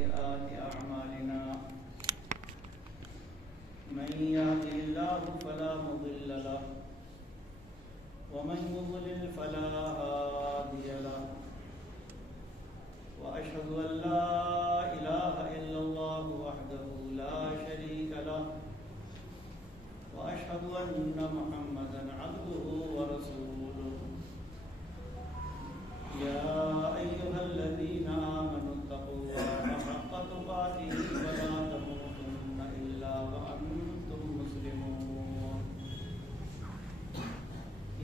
وسيئات أعمالنا من يهده الله فلا مضل له ومن يضلل فلا هادي له وأشهد أن لا إله إلا الله وحده لا شريك له وأشهد أن محمدا عبده ورسوله يا أيها الذين آمنوا اتقوا الله حق تقاته ولا تموتن إلا وأنتم مسلمون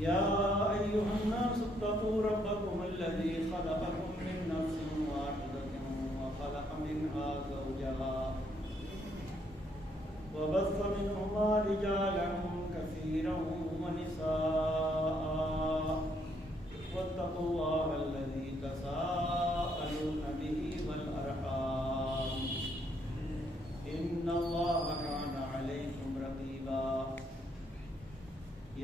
يا أيها الناس اتقوا ربكم الذي خلقكم من نفس واحدة وخلق منها زوجها وبث منهما رجالا كثيرا ونساء واتقوا الله الذي تساءلون به والأرحام إن الله كان عليكم رقيبا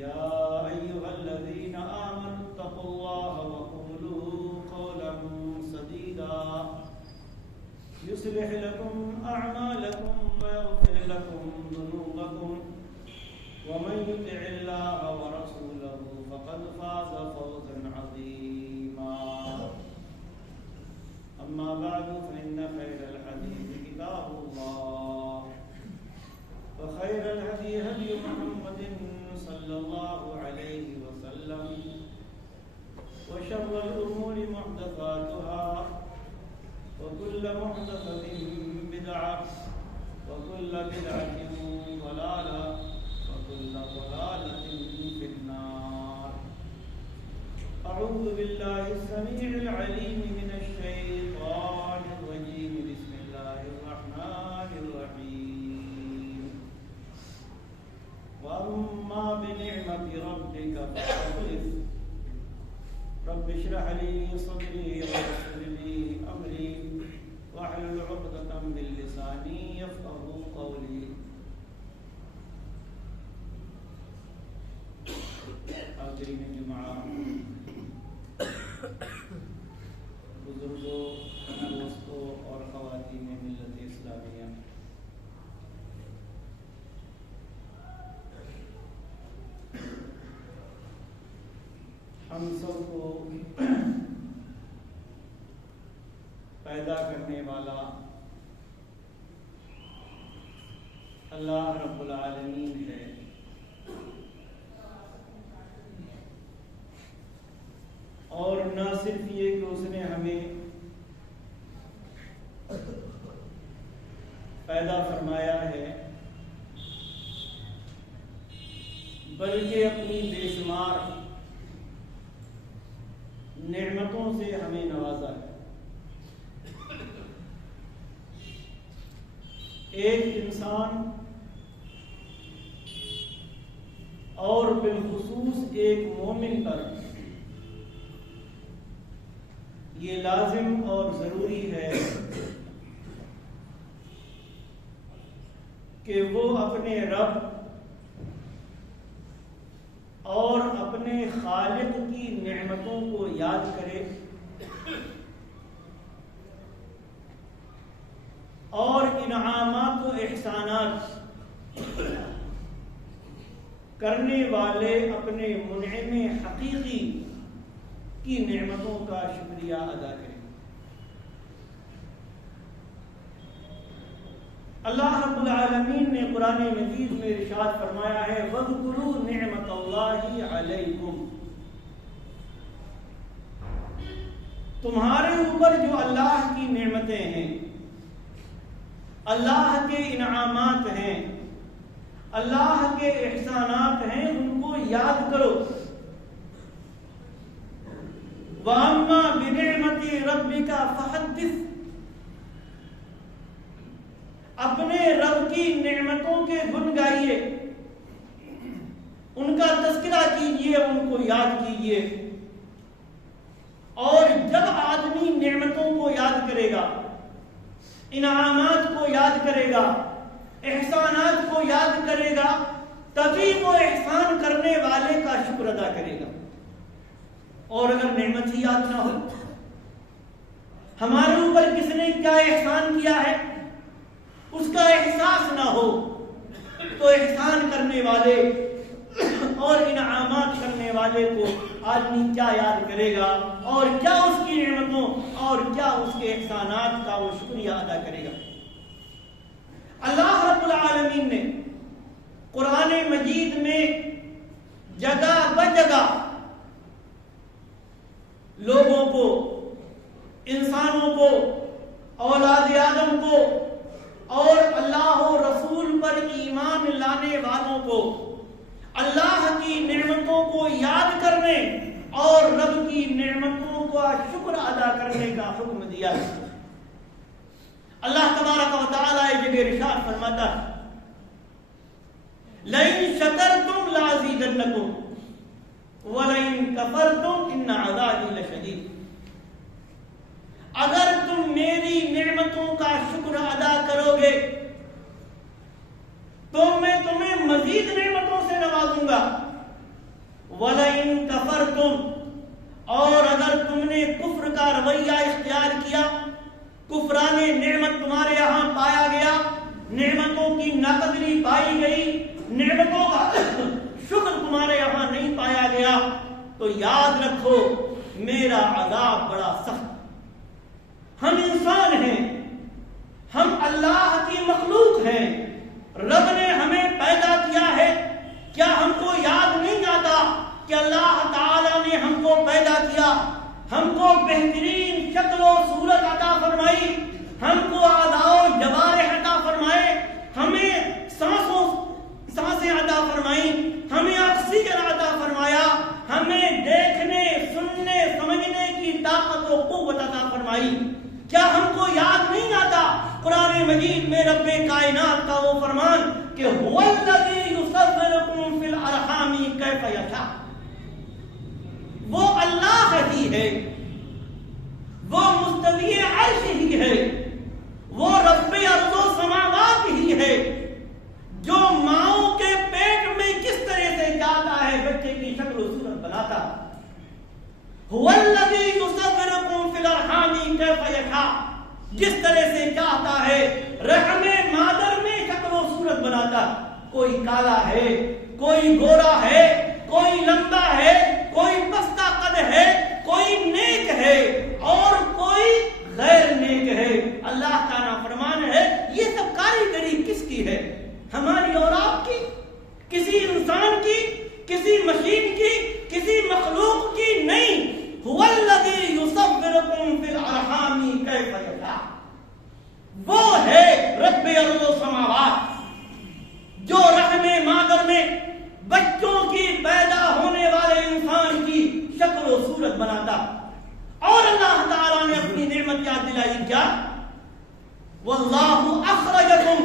يا أيها الذين آمنوا اتقوا الله وقولوا قولا سديدا يصلح لكم أعمالكم ويغفر لكم ذنوبكم ومن يطع الله ورسوله فقد فاز فوزا عظيما أما بعد فإن خير الحديث كتاب الله وخير الهدي هدي محمد صلى الله عليه وسلم وشر الأمور محدثاتها وكل محدثة بدعة وكل بدعة ضلالة وكل ضلالة في النار. أعوذ بالله السميع العليم من الشيطان الرجيم. بسم الله الرحمن الرحيم. وأما بنعمة ربك فحدث. رب اشرح لي صدري ويسر لي أمري واحلل عقدة من لساني يفقهوا قولي. حاضرین جمعہ، بزرگوں، دوستوں اور خواتین ملت اسلامیہ، ہم سب کو پیدا کرنے والا اللہ رب العالمین ہے۔ اور نہ صرف یہ کہ اس نے ہمیں پیدا فرمایا ہے، بلکہ اپنی بے شمار نعمتوں سے ہمیں نوازا ہے۔ ایک انسان اور بالخصوص ایک مومن پر یہ لازم اور ضروری ہے کہ وہ اپنے رب اور اپنے خالق کی نعمتوں کو یاد کرے اور انعامات و احسانات کرنے والے اپنے منعم حقیقی کی نعمتوں کا شکریہ ادا کریں۔ اللہ رب العالمین نے قرآن مجید میں ارشاد فرمایا ہے وَاذْكُرُوا نِعْمَةَ اللَّهِ عَلَيْكُمْ۔ تمہارے اوپر جو اللہ کی نعمتیں ہیں، اللہ کے انعامات ہیں، اللہ کے احسانات ہیں، ان کو یاد کرو۔ وَأَمَّا بِنِعْمَةِ رَبِّكَ فَحَدِّثْ۔ اپنے رب کی نعمتوں کے گن گائیے، ان کا تذکرہ کیجئے، ان کو یاد کیجئے۔ اور جب آدمی نعمتوں کو یاد کرے گا، انعامات کو یاد کرے گا، احسانات کو یاد کرے گا، تبھی وہ احسان کرنے والے کا شکر ادا کرے گا۔ اور اگر نعمت ہی یاد نہ ہو ہمارے اوپر کس نے کیا احسان کیا ہے اس کا احساس نہ ہو تو احسان کرنے والے اور انعامات کرنے والے کو آدمی کیا یاد کرے گا اور کیا اس کی نعمتوں اور کیا اس کے احسانات کا وہ شکریہ ادا کرے گا۔ اللہ رب العالمین نے قرآن مجید میں جگہ بجگہ لوگوں کو، انسانوں کو، اولاد آدم کو اور اللہ و رسول پر ایمان لانے والوں کو اللہ کی نعمتوں کو یاد کرنے اور رب کی نعمتوں کا شکر ادا کرنے کا حکم دیا ہے۔ اللہ تبارک و تعالیٰ ایک جگہ ارشاد فرماتا ہے لَإِن شَكَرْتُمْ لَأَزِيدَنَّكُمْ وَلَئِن كَفَرْتُمْ إِنَّ عَذَابِي لَشَدِيدٌ۔ اگر تم میری نعمتوں کا شکر ادا کرو گے تو میں تمہیں مزید نعمتوں سے نوازوں گا، وَلَئِن كَفَرْتُمْ اور اگر تم نے کفر کا رویہ اختیار کیا، کفران نعمت تمہارے یہاں پایا گیا، نعمتوں کی ناقدری پائی گئی، نعمتوں کا شکر تمہارے یہاں نہیں پایا گیا، تو یاد رکھو میرا عذاب بڑا سخت۔ ہم انسان ہیں، ہم اللہ کی مخلوق ہیں، رب نے ہمیں پیدا کیا ہے، کیا ہم کو یاد نہیں آتا کہ اللہ تعالیٰ نے ہم کو پیدا کیا، ہم کو بہترین شکل و صورت عطا فرمائی، ہم کو اعضاء و جوارح عطا فرمائے، ہمیں سانسیں عطا فرمائی، ہمیں آکسیجن عطا فرمایا، ہمیں دیکھنے، سننے، سمجھنے کی طاقت و قوت عطا فرمائی۔ کیا ہم کو یاد نہیں آتا قرآن مجید میں رب کائنات کا وہ فرمان کہ هو الذی یصورکم فی الارحام کیف یشاء، وہ اللہ ہی ہے، وہ مستوی عرش ہی ہے، وہ رب ارض و سماوات ہی ہے، جو ماؤں کے پیٹ میں کس طرح سے جاتا ہے بچے کی شکل و صورت بناتا۔ هو الذی یصورکم فی الارحام کیف یشاء، جس طرح سے چاہتا ہے رحم مادر میں شکل و صورت بناتا۔ کوئی کالا ہے، کوئی گورا ہے، کوئی لمبا ہے، کوئی پستہ قد ہے، کوئی نیک ہے اور کوئی غیر نیک ہے۔ اللہ کا نافرمان ہے۔ یہ سب کاریگری کس کی ہے؟ ہماری اور آپ کی؟ کسی انسان کی؟ کسی مشین کی؟ کسی مخلوق کی؟ نہیں۔ هو الذی یصورکم فی الارحام کیف یشاء، وہ ہے رب ارض و سماوات جو رحم مادر میں بچوں کی پیدا ہونے والے انسان کی شکل و صورت بناتا۔ اور اللہ تعالیٰ نے اپنی نعمت یاد دلائی کیا؟ واللہ اخرجکم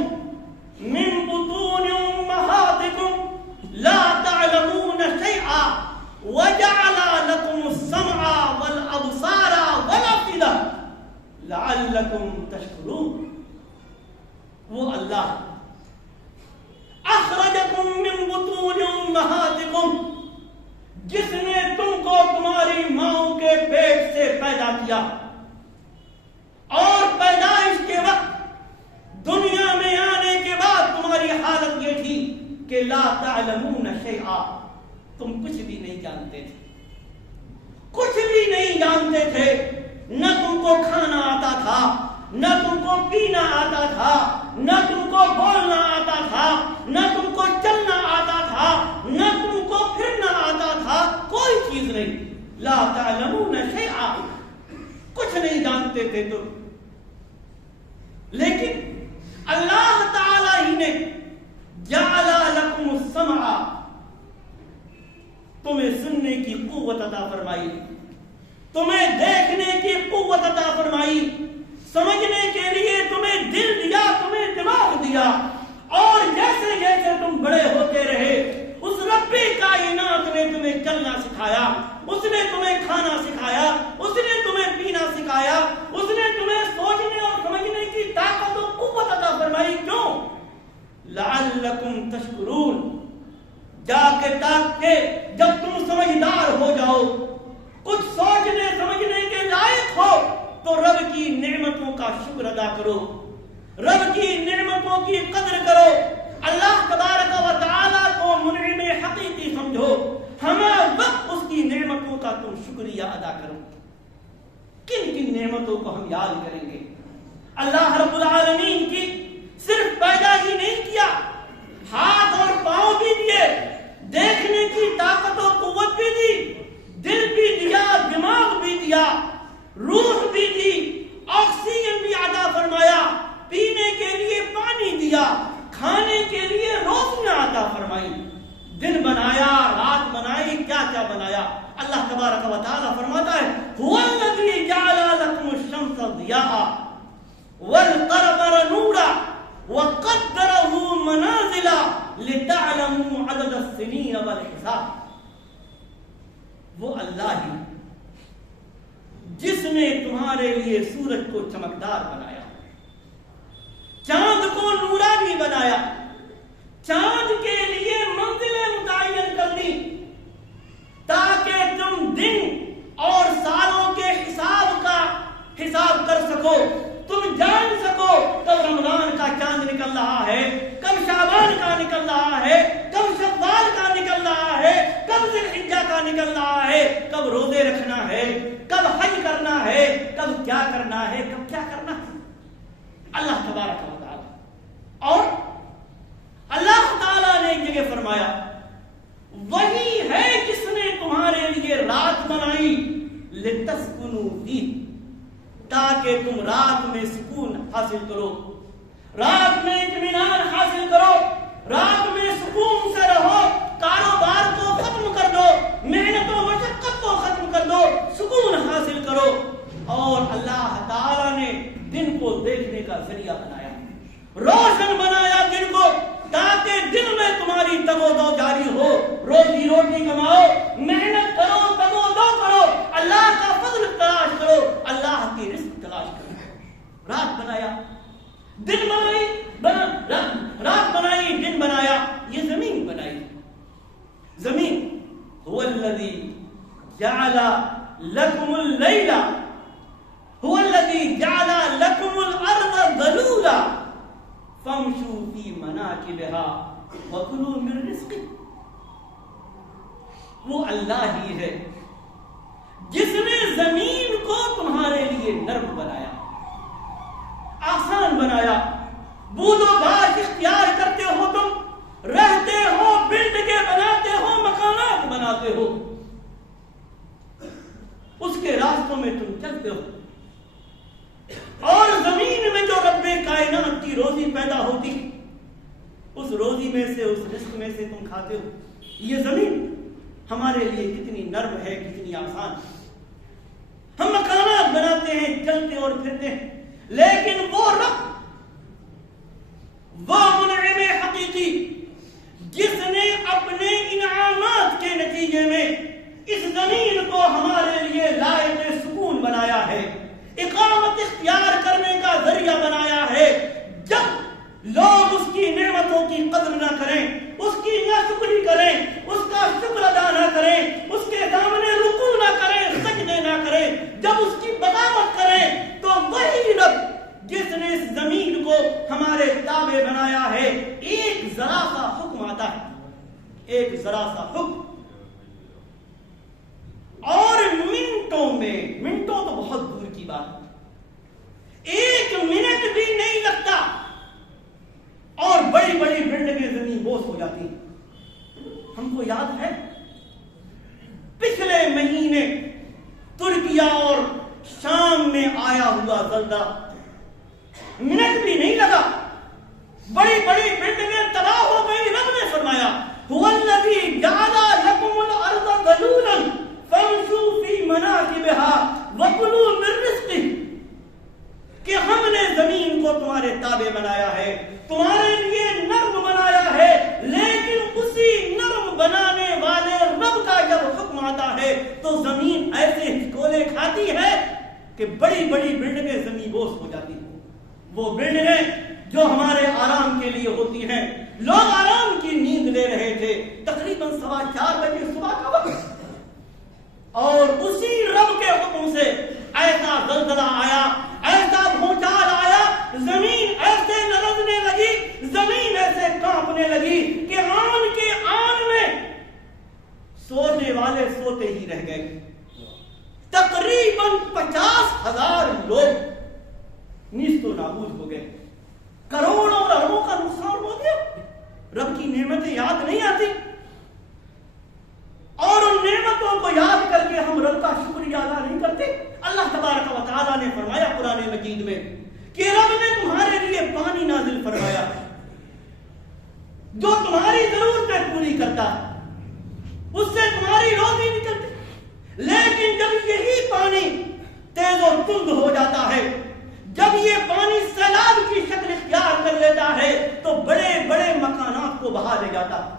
من بطون امہاتکم لا تعلمون شیئا وجعل لکم السمع والابصار والافئدہ لعلکم تشکرون۔ وہ اللہ اخرجکم من بطون امہاتکم، جس نے تم کو تمہاری ماؤں کے پیٹ سے پیدا کیا، اور پیدائش کے وقت دنیا میں آنے کے بعد تمہاری حالت یہ تھی کہ لا تعلمون شیئا، تم کچھ بھی نہیں جانتے تھے، کچھ بھی نہیں جانتے تھے، نہ تم کو کھانا آتا تھا، نہ تم کو پینا آتا تھا، نہ تم کو بولنا آتا تھا، نہ تم کو چلنا آتا تھا، نہ تم کو پھرنا آتا تھا، کوئی چیز نہیں۔ لا تعلمون شیئا، کچھ نہیں جانتے تھے تم، لیکن اللہ تعالی ہی نے جعل لکم السمع، تمہیں سننے کی قوت عطا فرمائی، تمہیں دیکھنے کی قوت عطا فرمائی، سمجھنے کے لیے تمہیں دل دیا، تمہیں دماغ دیا، اور جیسے جیسے تم بڑے ہوتے رہے اس رب کائنات نے تمہیں چلنا سکھایا، اس نے تمہیں کھانا سکھایا، اس نے تمہیں پینا سکھایا، اس نے تمہیں سوچنے اور سمجھنے کی طاقت و قوت عطا فرمائی۔ کیوں؟ لعلکم تشکرون، تاکہ جب تم سمجھدار ہو جاؤ، کچھ سوچنے سمجھنے کے لائق ہو، تو رب کی کا شکر ادا کرو، رب کی نعمتوں کی قدر کرو، اللہ تبارک و تعالیٰ کو منعم حقیقی سمجھو، ہمیں وقت اس کی نعمتوں کا تم شکریہ ادا کرو۔ کن کن نعمتوں کو ہم یاد کریں گے؟ اللہ رب العالمین کی صرف پیدا ہی نہیں کیا، ہاتھ اور پاؤں بھی دیے، دیکھنے کی طاقت و قوت بھی دی، دل بھی دیا، دماغ بھی دیا، روح بھی دی، آکسیجن بھی عطا فرمایا، پینے کے لیے پانی دیا، کھانے کے لیے روٹیاں عطا فرمائی، دن بنایا، رات بنائی، کیا کیا بنایا۔ اللہ تبارک و تعالیٰ فرماتا ہے هو الذی جعل لکم الشمس ضیاء والقمر نورا وقدرہ منازل لتعلموا عدد السنین والحساب۔ وہ اللہ ہی جس نے تمہارے لیے سورج کو چمکدار بنایا، چاند کو نورانی بنایا، چاند کے لیے منزلیں متعین کر دی تاکہ تم دن اور سالوں کے حساب کا حساب کر سکو، تم جان سکو کب رمضان کا چاند نکل رہا ہے، کب شعبان کا نکل رہا ہے، کب شوال کا نکل رہا ہے، کب ذی الحجہ کا نکل رہا ہے، کب روزے رکھنا ہے، کب حج کرنا ہے، کب کیا کرنا ہے، کب کیا کرنا ہے۔ اللہ تبارک و تعالی، اور اللہ تعالیٰ نے ایک جگہ فرمایا وہی ہے جس نے تمہارے لیے رات بنائی لتسکنوا فیہ، تاکہ تم رات میں سکون حاصل کرو، رات میں اطمینان حاصل کرو، رات میں سکون سے رہو، کاروبار کو ختم کر دو، محنت و مشقت کو ختم کر دو، سکون حاصل کرو۔ اور اللہ تعالیٰ نے دن کو دیکھنے کا ذریعہ بنایا، روشن بنایا دن کو، تاکہ دن میں تمہاری تگ و دو جاری ہو، روزی روٹی کماؤ، محنت کرو، تگ و دو کرو، اللہ کا فضل تلاش کرو، اللہ کی رزق تلاش کرو۔ رات بنایا، دن بنائی، رات بنائی، دن بنایا، یہ زمین بنائی۔ زمین هو الذی جعل لکم اللیل، هو الذی جعل لکم الارض ذلولا فامشوا فی مناکبها وکلوا من رزقہ۔ وہ اللہ ہی ہے جس نے زمین کو تمہارے لیے نرم بنایا، آسان بنایا، بود و باش اختیار کرتے ہو، تم رہتے ہو، بلڈنگیں بناتے ہو، مکانات بناتے ہو، اس کے راستوں میں تم چلتے ہو، اور زمین میں جو رب کائنات کی روزی پیدا ہوتی، اس روزی میں سے، اس رزق میں سے تم کھاتے ہو۔ یہ زمین ہمارے لیے کتنی نرم ہے، کتنی آسان ہے۔ ہم مکانات بناتے ہیں، چلتے اور پھرتے ہیں، لیکن وہ رب، وہ منعم حقیقی جس نے اپنے انعامات کے نتیجے میں اس زمین کو ہمارے لیے لائق سکون بنایا ہے، اقامت اختیار کرنے کا ذریعہ بنایا ہے۔ جب لوگ اس کی نعمتوں کی قدر نہ کریں، اس کی ناشکری کریں، اس کا شکر ادا نہ کریں، اس کے سامنے رکوع نہ کریں، سجدے نہ کریں، جب اس کی بغاوت کریں، تو وہی رب جس نے اس زمین کو ہمارے تابع بنایا ہے، ایک ذرا سا حکم آتا ہے، ایک ذرا سا حکم، اور منٹوں میں، منٹوں تو بہت دور کی بات، ایک منٹ بھی نہیں لگتا اور بڑی بڑی بلڈنگیں زمین بوس ہو جاتی ہیں۔ ہم کو یاد ہے پچھلے مہینے ترکیہ اور شام میں آیا ہوا زلزلہ، منٹ بھی نہیں لگا، بڑی بڑی بلڈنگیں تباہ ہو گئی۔ رب نے فرمایا هو الذی جعل لکم الارض ذلولا فامشوا فی مناکبها وکلوا من رزقہ، کہ ہم نے زمین کو تمہارے تابع بنایا ہے، تمہارے لیے نرم بنایا ہے، لیکن اسی نرم بنانے والے رب کا جب حکم آتا ہے تو زمین ایسے ہچکولے کھاتی ہے کہ بڑی بڑی بلڈنگیں زمین بوس ہو جاتی ہیں۔ وہ بلڈنگیں جو ہمارے آرام کے لیے ہوتی ہیں، لوگ آرام کی نیند لے رہے تھے، تقریباً 4:15 بجے صبح کا وقت، اور اسی رب کے حکم سے ایسا زلزلہ آیا، ایسا بھونچال ہونے لگی کہ آن کے آن میں سونے والے سوتے ہی رہ گئے. تقریباً 50,000 لوگ نیست و نابود ہو گئے. کروڑوں اور اربوں کا نقصان ہو گیا. رب کی نعمتیں یاد نہیں آتی اور ان نعمتوں کو یاد کر کے ہم رب کا شکریہ ادا نہیں کرتے. اللہ تبارک و تعالیٰ نے فرمایا قرآن مجید میں کہ رب نے تمہارے لیے پانی نازل فرمایا جو تمہاری ضرورتیں پوری کرتا ہے, اس سے تمہاری روزی نکلتی. لیکن جب یہی پانی تیز و تند ہو جاتا ہے, جب یہ پانی سیلاب کی شکل اختیار کر لیتا ہے تو بڑے بڑے مکانات کو بہا لے جاتا ہے.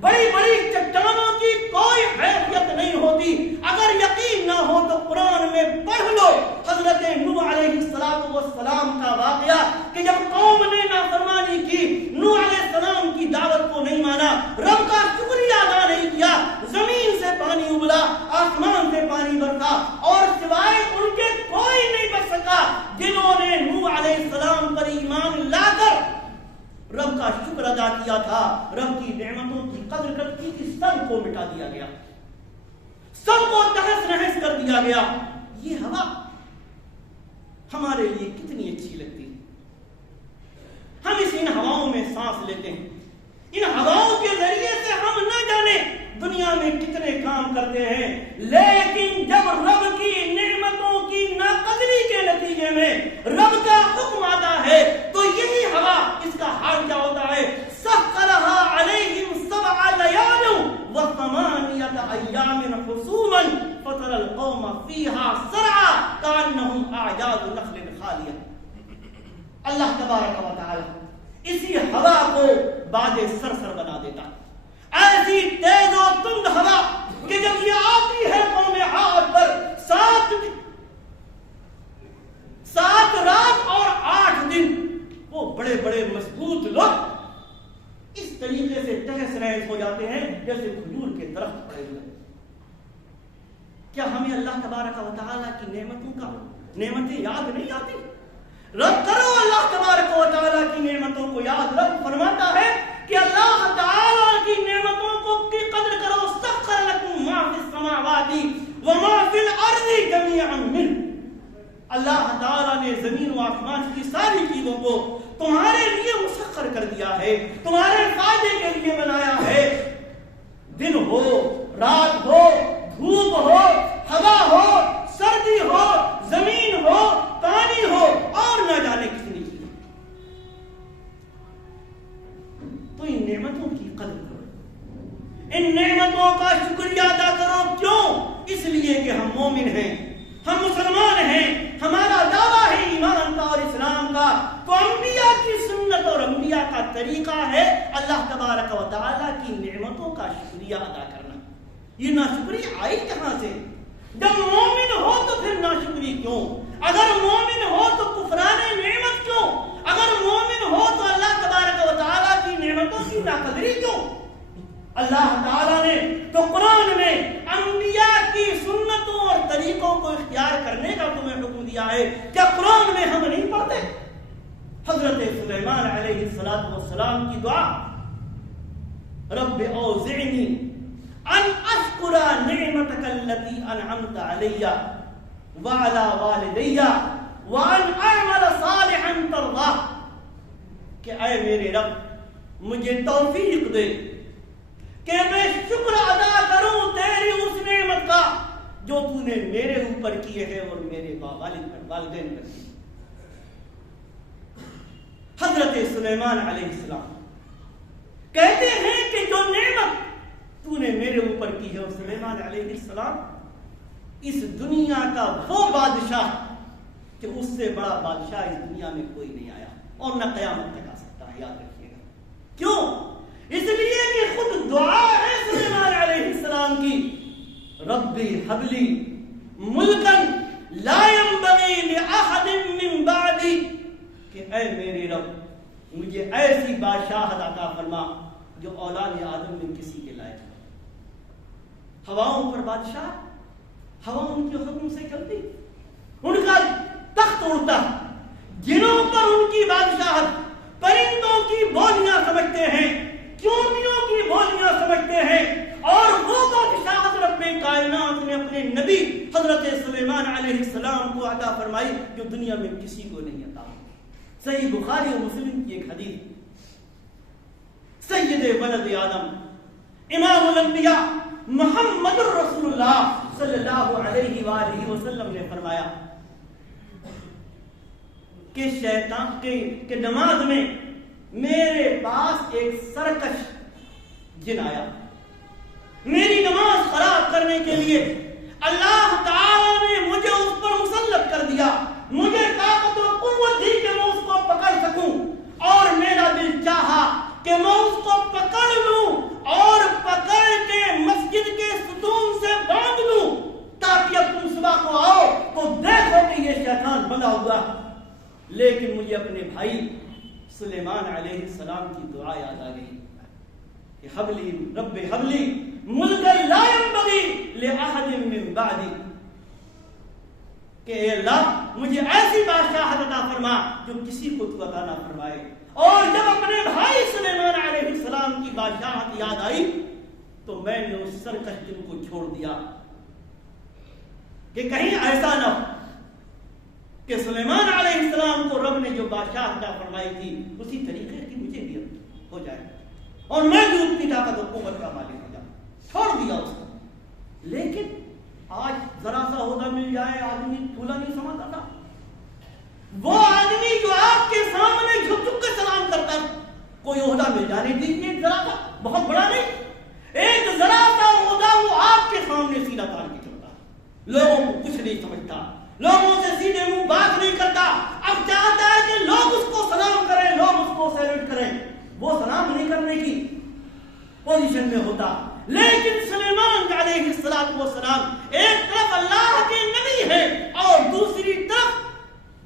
بڑی بڑی چٹانوں کی کوئی حیثیت نہیں ہوتی. اگر یقین نہ ہو تو قرآن میں پڑھ لو حضرت نوح علیہ السلام کا واقعہ کہ جب قوم نے نافرمانی کی, نوح علیہ السلام کی دعوت کو نہیں مانا, رب کا شکریہ ادا نہیں کیا, زمین سے پانی ابلا, آسمان سے پانی برسا اور سوائے ان کے کوئی نہیں بچ سکا جنہوں نے نوح علیہ السلام پر ایمان لا کر رب کا شکر ادا کیا تھا. رب کی نعمتوں کی قدر کرتی تھی, سب کو مٹا دیا گیا, سب کو تہس نہس کر دیا گیا. یہ ہوا ہمارے لیے کتنی اچھی لگتی ہے. ہم ان ہواؤں میں سانس لیتے ہیں. ان ہواؤں کے ذریعے سے ہم نہ جانے دنیا میں کتنے کام کرتے ہیں, لیکن جب رب کی نعمتوں کی ناقدری کے نتیجے میں رب کا حکم آتا ہے تو یہی ہوا, اس کا حال کیا ہوتا ہے, سخرها علیہم 7 لیال و8 ایام حسوما فترى القوم فیہا سرعا کانہم اعجاز نخل خالیہ. اللہ تبارک و تعالی اسی ہوا کو باد سرسر بنا دیتا. ایسی تیز و تند ہوا کہ جب یہ آتی ہے قوم عاد پر 7 رات اور 8 دن, وہ بڑے بڑے مضبوط لوگ اس طریقے سے تہس نہس ہو جاتے ہیں جیسے کھجور کے درخت پڑے ہوئے. کیا ہمیں اللہ تبارک و تعالیٰ کی نعمتیں یاد نہیں آتی؟ رب کرو اللہ تبارک و تعالیٰ کی نعمتوں کو یاد. رب فرماتا ہے کہ اللہ تعالیٰ کی نعمتوں کو کی قدر کرو. سخر لکم ما فی السماوات وما فی الارض جميعا منہ. اللہ تعالیٰ نے زمین و آسمان کی ساری چیزوں کو تمہارے لیے مسخر کر دیا ہے, تمہارے فائدے کے لیے بنایا ہے. دن ہو, رات ہو, دھوپ ہو, ہوا ہو, سردی ہو, زمین ہو, پانی ہو اور نہ جانے کتنی چیزیں. تو ان نعمتوں کی قدر کرو, ان نعمتوں کا شکریہ ادا کرو. کیوں؟ اس لیے کہ ہم مومن ہیں, ہم مسلمان ہیں, ہمارا دعویٰ ہے ایمان کا اور اسلام کا. تو انبیاء کی سنت اور انبیاء کا طریقہ ہے اللہ تبارک و تعالیٰ کی نعمتوں کا شکریہ ادا کرنا. یہ ناشکری آئی کہاں سے؟ جب مومن ہو تو پھر ناشکری کیوں؟ اگر مومن ہو تو کفران نعمت کیوں؟ اگر مومن ہو تو اللہ تبارک و تعالیٰ کی نعمتوں کی ناقدری کیوں؟ اللہ تعالیٰ نے تو قرآن میں انبیاء کی سنتوں اور طریقوں کو اختیار کرنے کا تمہیں حکم دیا ہے. کیا قرآن میں ہم نہیں پڑھتے؟ حضرت سلیمان علیہ السلام کی دعا, رب اوزعنی ان اشکر نعمتک التي انعمت علی وعلی والدی وان اعمل صالحا ترضاه. کہ اے میرے رب مجھے توفیق دے کہ میں شکر ادا کروں تیری اس نعمت کا جو تو نے میرے اوپر کیے ہے اور میرے والدین پر کیے. حضرت سلیمان علیہ السلام کہتے ہیں کہ جو نعمت تو نے میرے اوپر کی ہے, اور سلیمان علیہ السلام اس دنیا کا وہ بادشاہ کہ اس سے بڑا بادشاہ اس دنیا میں کوئی نہیں آیا اور نہ قیامت تک آ سکتا ہے. یاد رکھیے گا. کیوں؟ اس لیے کہ خود دعا ہے سلیمان علیہ السلام کی, ربی حبلی ملکن لا ينبغي لأحد من بعدی, کہ اے میرے رب مجھے ایسی بادشاہت عطا فرما جو اولاد آدم میں کسی کے لائق ہو. ہواؤں پر بادشاہ, ہوا ان کے حکم سے چلتی, ان کا تخت اڑتا, جنوں پر ان کی بادشاہت, پرندوں کی بولیاں سمجھتے ہیں, صحیح بخاری و مسلم کی ایک حدیث، سید ولد آدم امام الانبیاء محمد رسول اللہ صلی اللہ علیہ وآلہ وسلم نے فرمایا کہ شیطان کے نماز میں میرے پاس ایک سرکش جن آیا، میری نماز خراب کرنے کے لیے اللہ تعالی نے مجھے اس پر مسلط کر دیا، مجھے طاقت و قوت دی کہ میں اس کو پکڑ سکوں، اور میرا دل چاہا کہ میں اس کو پکڑ لوں اور پکڑ کے مسجد کے ستون سے باندھ لوں، تاکہ اب تم صبح کو آؤ تو دیکھو کہ یہ شیطان بنا ہوا۔ لیکن مجھے اپنے بھائی سلیمان علیہ السلام کی دعا یاد آ گئی کہ حبلی رب حبلی ملک لا ينبغي لأحد من بعدی، کہ اے اللہ مجھے ایسی بادشاہت عطا فرما جو کسی کو تو عطا نہ فرمائے۔ اور جب اپنے بھائی سلیمان علیہ السلام کی بادشاہت یاد آئی تو میں نے اس سرکش جن کو چھوڑ دیا کہ کہیں ایسا نہ ہو کہ سلیمان علیہ السلام کو رب نے جو بادشاہت عطا فرمائی تھی اسی طریقے کی مجھے بھی ہو جائے اور میں بھی اتنی طاقت و قوت کا مالک ہو جاؤں۔ چھوڑ دیا اس کو۔ لیکن آج ذرا سا عہدہ مل جائے آدمی پھولا نہیں سماتا تھا، وہ آدمی جو آپ کے سامنے جھک جھک کے سلام کرتا، کوئی عہدہ مل جانے دیجیے ذرا سا، بہت بڑا نہیں، ایک ذرا سا عہدہ وہ آپ کے سامنے سیدھا تار کے چلتا، لوگوں کو کچھ نہیں سمجھتا، لوگوں سے سیدھے منہ بات نہیں کرتا، اب چاہتا ہے کہ لوگ اس کو سلام کریں، لوگ اس کو سیلوٹ کریں، وہ سلام نہیں کرنے کی پوزیشن میں ہوتا۔ لیکن سلیمان علیہ السلام ایک طرف اللہ کے نبی ہے اور دوسری طرف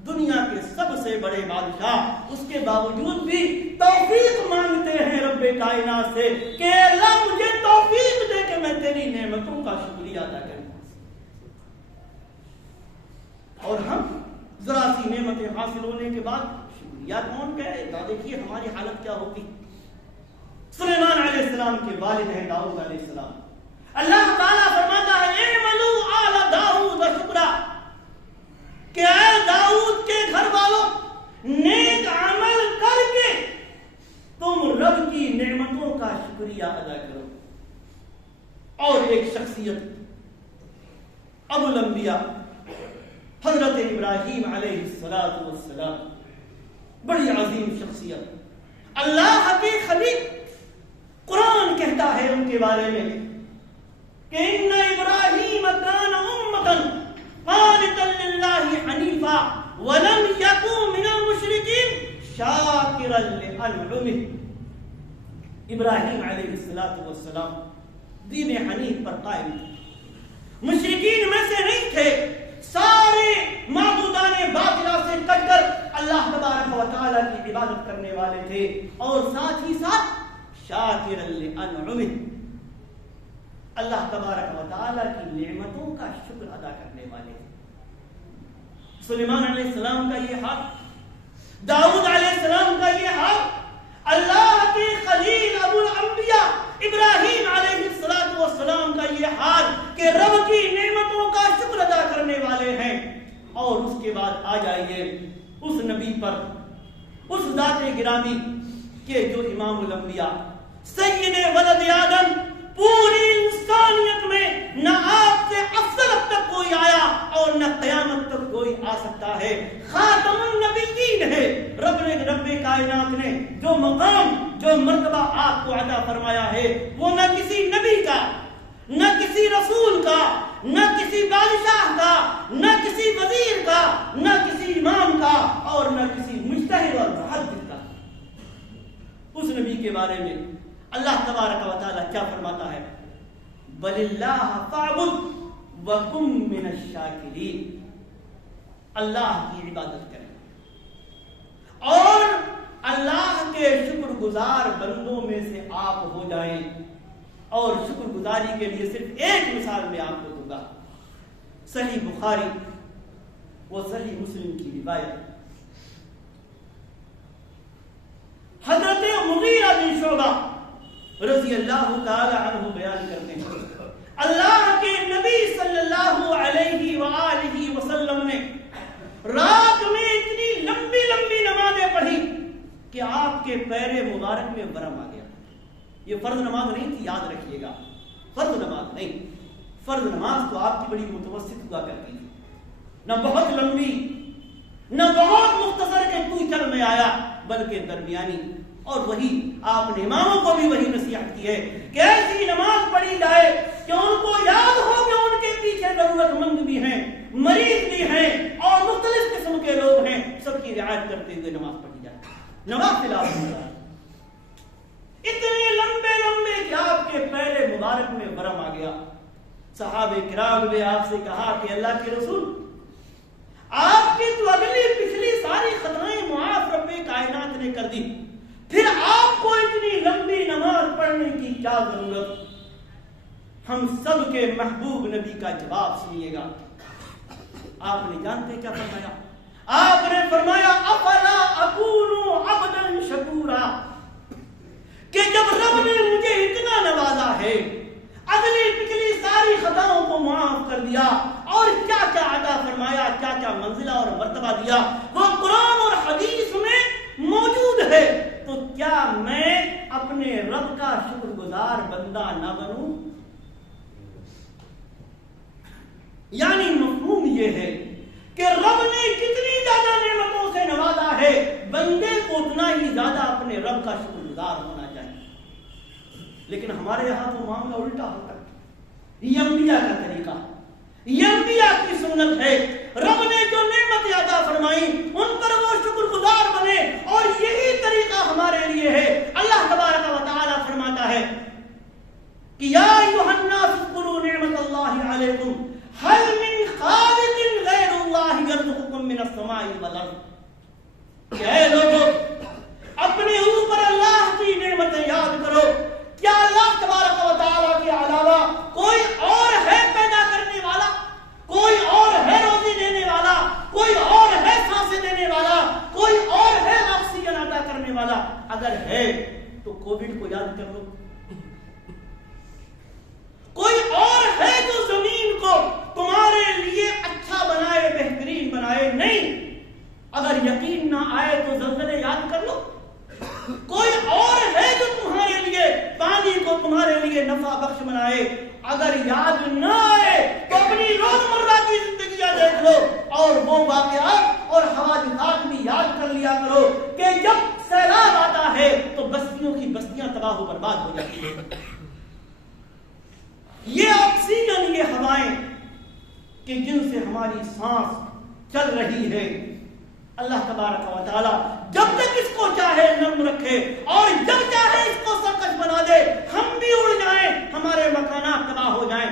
دنیا کے سب سے بڑے بادشاہ، اس کے باوجود بھی توفیق مانگتے ہیں رب کائنات سے کہ اللہ مجھے توفیق دے کہ میں تیری نعمتوں کا شکریہ ادا کروں۔ اور ہم ذرا سی نعمتیں حاصل ہونے کے بعد شکریہ کون کہے گا؟ دیکھیے ہماری حالت کیا ہوتی۔ سلیمان علیہ السلام کے والد ہیں داؤد علیہ السلام، اللہ تعالیٰ فرماتا ہے اعملوا آل داؤد شکرا، کہ اے داؤد کے گھر والوں نیک عمل کر کے تم رب کی نعمتوں کا شکریہ ادا کرو۔ اور ایک شخصیت ابو الانبیاء حضرت ابراہیم علیہ السلام، بڑی عظیم شخصیت، اللہ کے خلیل، قرآن کہتا ہے ان کے بارے میں کہ ان ابراہیم کان امۃ قانتا للہ حنیفا ولم یکن من المشرکین شاکرا لانعمہ۔ ابراہیم علیہ السلام دین حنیف پر قائم تھے، مشرکین میں سے نہیں تھے، سارے معبودان باطلہ سے کٹ کر اللہ تبارک و تعالی کی عبادت کرنے والے تھے، اور ساتھ ہی ساتھ شاکرا لانعمہ، اللہ تبارک و تعالی کی نعمتوں کا شکر ادا کرنے والے تھے۔ سلیمان علیہ السلام کا یہ حال، داؤد علیہ السلام کا یہ حال، اللہ کے خلیل ابو الانبیاء ابراہیم علیہ السلام کا یہ حال کہ رب کی نعمتوں کا شکر ادا کرنے والے ہیں۔ اور اس کے بعد آ جائیے اس نبی پر، اس ذات گرامی کہ جو امام الانبیاء سید ولد آدم، پوری انسانیت میں نہ آپ سے افضل اب تک کوئی آیا اور نہ قیامت تک کوئی آ سکتا ہے، خاتم النبیین ہے۔ رب کائنات نے جو مقام، جو مرتبہ آپ کو عطا فرمایا ہے وہ نہ کسی نبی کا، نہ کسی رسول کا، نہ کسی بادشاہ کا، نہ کسی وزیر کا، نہ کسی امام کا، اور نہ کسی مجتہد اور محدث کا۔ اس نبی کے بارے میں اللہ تبارک و تعالی کیا فرماتا ہے؟ بل اللہ فاعبد وکن من الشاکرین، اللہ کی عبادت کریں اور اللہ کے شکر گزار بندوں میں سے آپ ہو جائیں۔ اور شکر گزاری کے لیے صرف ایک مثال میں آپ کو دوں گا، صحیح بخاری و صحیح مسلم کی روایت، حضرت مغیرہ بن شعبہ رضی اللہ تعالی عنہ بیان کرتے ہیں، اللہ کے نبی صلی اللہ علیہ وآلہ وسلم نے رات میں اتنی لمبی لمبی نمازیں کے پیر مبارک میں ورم آ گیا. یہ فرض نماز نہیں تھی، یاد رکھیے گا، فرض نماز نہیں. فرض نماز تو آپ کی بڑی متوسط ہوا کرتی تھی، نہ بہت لمبی نہ بہت مختصر کے تو چل میں آیا، بلکہ درمیانی. اور وہی آپ نے اماموں کو بھی وہی نصیحت کی ہے کہ ایسی نماز پڑھی جائے کہ ان کو یاد ہو کہ ان کے پیچھے ضرورت مند بھی ہیں، مریض بھی ہیں اور مختلف قسم کے لوگ ہیں، سب کی رعایت کرتے ہوئے نماز پڑھی جائے. نماز تلاوت ہو رہا ہے اتنے لمبے لمبے کہ آپ کے پیر مبارک میں ورم آ گیا. صحابہ کرام نے آپ سے کہا کہ اللہ کے رسول، آپ کی تو اگلی پچھلی ساری خطائیں معاف رب کائنات نے کر دی، پھر آپ کو اتنی لمبی نماز پڑھنے کی کیا ضرورت؟ ہم سب کے محبوب نبی کا جواب سنیے گا. آپ نے جانتے کیا فرمایا؟ آپ نے فرمایا افلا اکون عبدا شکورا، کہ جب رب نے مجھے اتنا نوازا ہے، اگلی پچھلی ساری خطاؤں کو معاف کر دیا اور کیا کیا عطا فرمایا، کیا کیا منزلہ اور مرتبہ دیا، وہ قرآن اور حدیث میں موجود ہے، تو کیا میں اپنے رب کا شکر گزار بندہ نہ بنوں؟ یعنی مفہوم یہ ہے کہ رب نے جتنی زیادہ نعمتوں سے نوازا ہے، بندے کو اتنا ہی زیادہ اپنے رب کا شکر گزار ہونا چاہیے. لیکن ہمارے یہاں تو معاملہ الٹا ہوتا ہے. یہ انبیاء کا طریقہ، یہ انبیاء کی سنت ہے. رب نے جو نعمت عطا فرمائی ان پر وہ شکر گزار بنے، اور یہی طریقہ ہمارے لیے ہے. اللہ تبارک و تعالی فرماتا ہے کہ یا ایھا الناس اذکروا نعمت اللہ علیکم هل من خالق غیر اللہ یرزقکم من السماء والارض. کہ اے لوگوں، اپنے اوپر اللہ کی نعمتیں یاد کرو. کیا اللہ تبارک و تعالیٰ کے علاوہ کوئی اور ہے پیدا کرنے والا؟ کوئی اور ہے روزی دینے والا؟ کوئی اور ہے سانسیں دینے والا؟ کوئی اور ہے آکسیجن عطا کرنے والا؟ اگر ہے تو کووڈ کو یاد کر لو. کوئی اور ہے جو زمین کو تمہارے لیے اچھا بنائے، بہترین بنائے؟ نہیں. اگر یقین نہ آئے تو زلزلے یاد کر لو. کوئی اور ہے جو تمہارے لیے پانی کو تمہارے لیے نفع بخش بنائے؟ اگر یاد نہ آئے تو اپنی روزمرہ کی زندگیاں دیکھ لو اور وہ واقعات اور حوادثات بھی یاد کر لیا کرو کہ جب سیلاب آتا ہے تو بستیوں کی بستیاں تباہ و برباد ہو جاتی ہیں. یہ آکسیجن، یہ ہوائیں کہ جن سے ہماری سانس چل رہی ہے، اللہ تبارک و تعالی جب تک اس کو چاہے نرم رکھے اور جب چاہے اس کو سرکش بنا دے، ہم بھی اڑ جائیں، ہمارے مکانات تباہ ہو جائیں.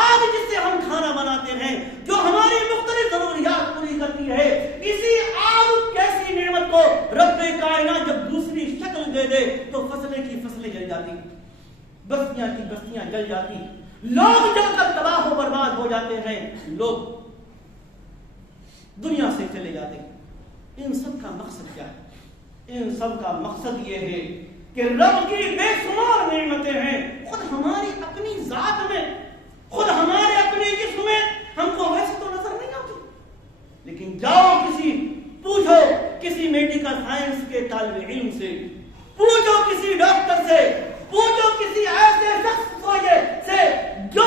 آگ جس سے ہم کھانا بناتے ہیں، جو ہماری مختلف ضروریات پوری کرتی ہے، اسی آگ کیسی نعمت کو رب کائنات جب دوسری شکل دے دے تو فصلیں کی فصلیں جل جاتی، بستیاں کی بستیاں جل جاتی، لوگ جل کر تباہ و برباد ہو جاتے ہیں، لوگ دنیا سے چلے جاتے ہیں. ان سب کا مقصد کیا ہے؟ ان سب کا مقصد یہ ہے کہ رب کی بے شمار نعمتیں ہیں، خود ہماری اپنی ذات میں، خود ہمارے اپنے جسم میں ہم کو ویسے تو نظر نہیں آتی، لیکن جاؤ پوچھو کسی میڈیکل سائنس کے طالب علم سے، پوچھو کسی ڈاکٹر سے، پوچھو کسی ایسے شخص سے جو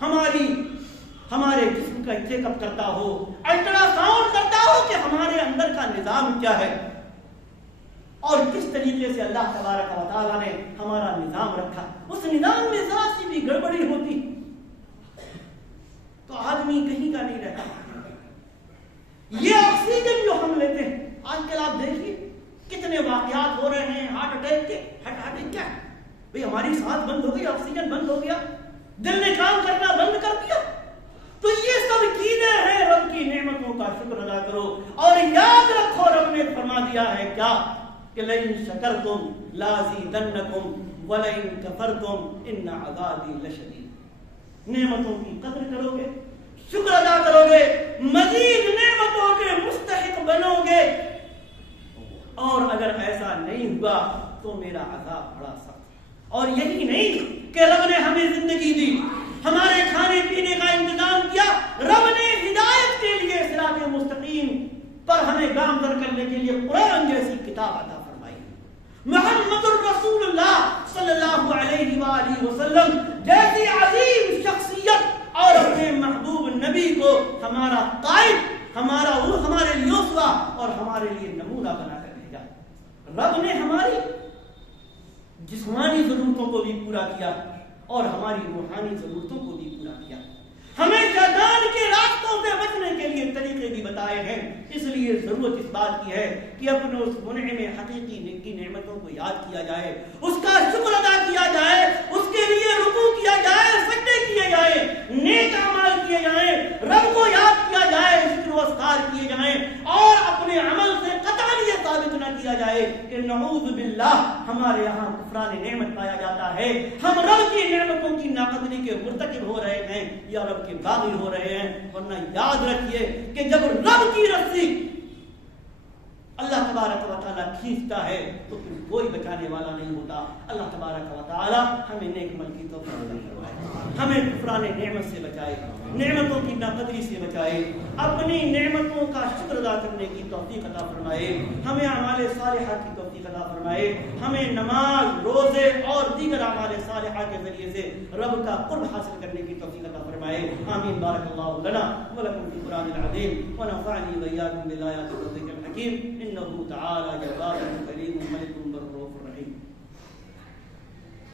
ہمارے جسم کا چیک اپ کرتا ہو، الٹرا ساؤنڈ کرتا ہو کہ ہمارے اندر کا نظام کیا ہے اور کس طریقے سے اللہ تبارک و تعالیٰ نے ہمارا نظام رکھا. اس نظام میں ذرا سی بھی گڑبڑی ہوتی تو آدمی کہیں کا نہیں رہتا. یہ آکسیجن جو ہم لیتے ہیں، آج کل آپ دیکھیے کتنے واقعات ہو رہے ہیں ہارٹ اٹیک کے. ہارٹ اٹیک کیا ہے بھئی؟ ہماری سانس بند ہو گئی، آکسیجن بند ہو گیا، دل نے کام کرنا بند کر دیا. تو یہ سب چیزیں ہیں. رب کی نعمتوں کا شکر ادا کرو اور یاد رکھو رب نے فرما دیا ہے کیا کہ لئن شکرتم لازیدنکم ولئن کفرتم ان عذابی لشدید. نعمتوں کی قدر کرو گے، شکر ادا کرو گے، مزید نعمتوں کے مستحق بنو گے، اور اگر ایسا نہیں ہوا تو میرا عذاب بڑا سخت. اور یہی نہیں کہ رب نے ہمیں زندگی دی، ہمارے کھانے پینے کا انتظام کیا، رب نے ہدایت کے لیے صراط مستقیم پر ہمیں گامزن کرنے کے لیے قرآن جیسی کتاب عطا فرمائی. محمد الرسول اللہ صلی اللہ علیہ وآلہ وسلم جیسی عظیم شخصیت اور اپنے محبوب نبی کو ہمارا قائد، ہمارے لیے اسوہ اور ہمارے لیے نمونہ بنا کر بھیجا۔ رب نے ہماری جسمانی ضرورتوں کو بھی پورا کیا اور ہماری روحانی ضرورتوں کو بھی پورا کیا۔ ہمیں شیطان کے راستوں سے بچنے کے لیے طریقے بھی بتائے ہیں۔ اس لیے ضرورت اس بات کی ہے کہ اپنے اس منعم حقیقی کی نعمتوں کو یاد کیا جائے، اس کا شکر ادا کیا جائے، اس کے لیے رکوع کیا جائے، سجدے کیے جائے، نیک اعمال کیے جائیں، رب کو یاد کیا جائے، ذکر و اذکار کیے جائیں، اور اپنے عمل سے قطعاً یہ ثابت نہ کیا جائے کہ نعوذ باللہ ہمارے یہاں کفران نعمت پایا جاتا ہے، ہم رب کی نعمتوں کی ناقدری کے مرتکب ہو رہے ہیں یا رب کے باغی ہو رہے ہیں۔ ورنہ یاد رکھیے کہ جب رب کی رسی اللہ تبارک و تعالیٰ کھینچتا ہے تو پھر کوئی بچانے والا نہیں ہوتا۔ اللہ تبارک و تعالیٰ ہمیں نیک عمل کی توفیق عطا فرمائے، ہمیں کفران نعمت سے بچائے، نعمتوں کی ناقدری سے بچائے، اپنی نعمتوں کا شکر ادا کرنے کی توفیق عطا فرمائے، ہمیں اعمال صالحہ کی توفیق عطا فرمائے، ہمیں نماز، روزے اور دیگر اعمال صالحہ کے ذریعے سے رب کا قرب حاصل کرنے کی توفیق عطا فرمائے۔ آمین۔ بارک اللہ لنا ولکم فی القرآن العظیم ونفعنی وإیاکم بالآیات والذکر الحکیم، انہ تعالی جواد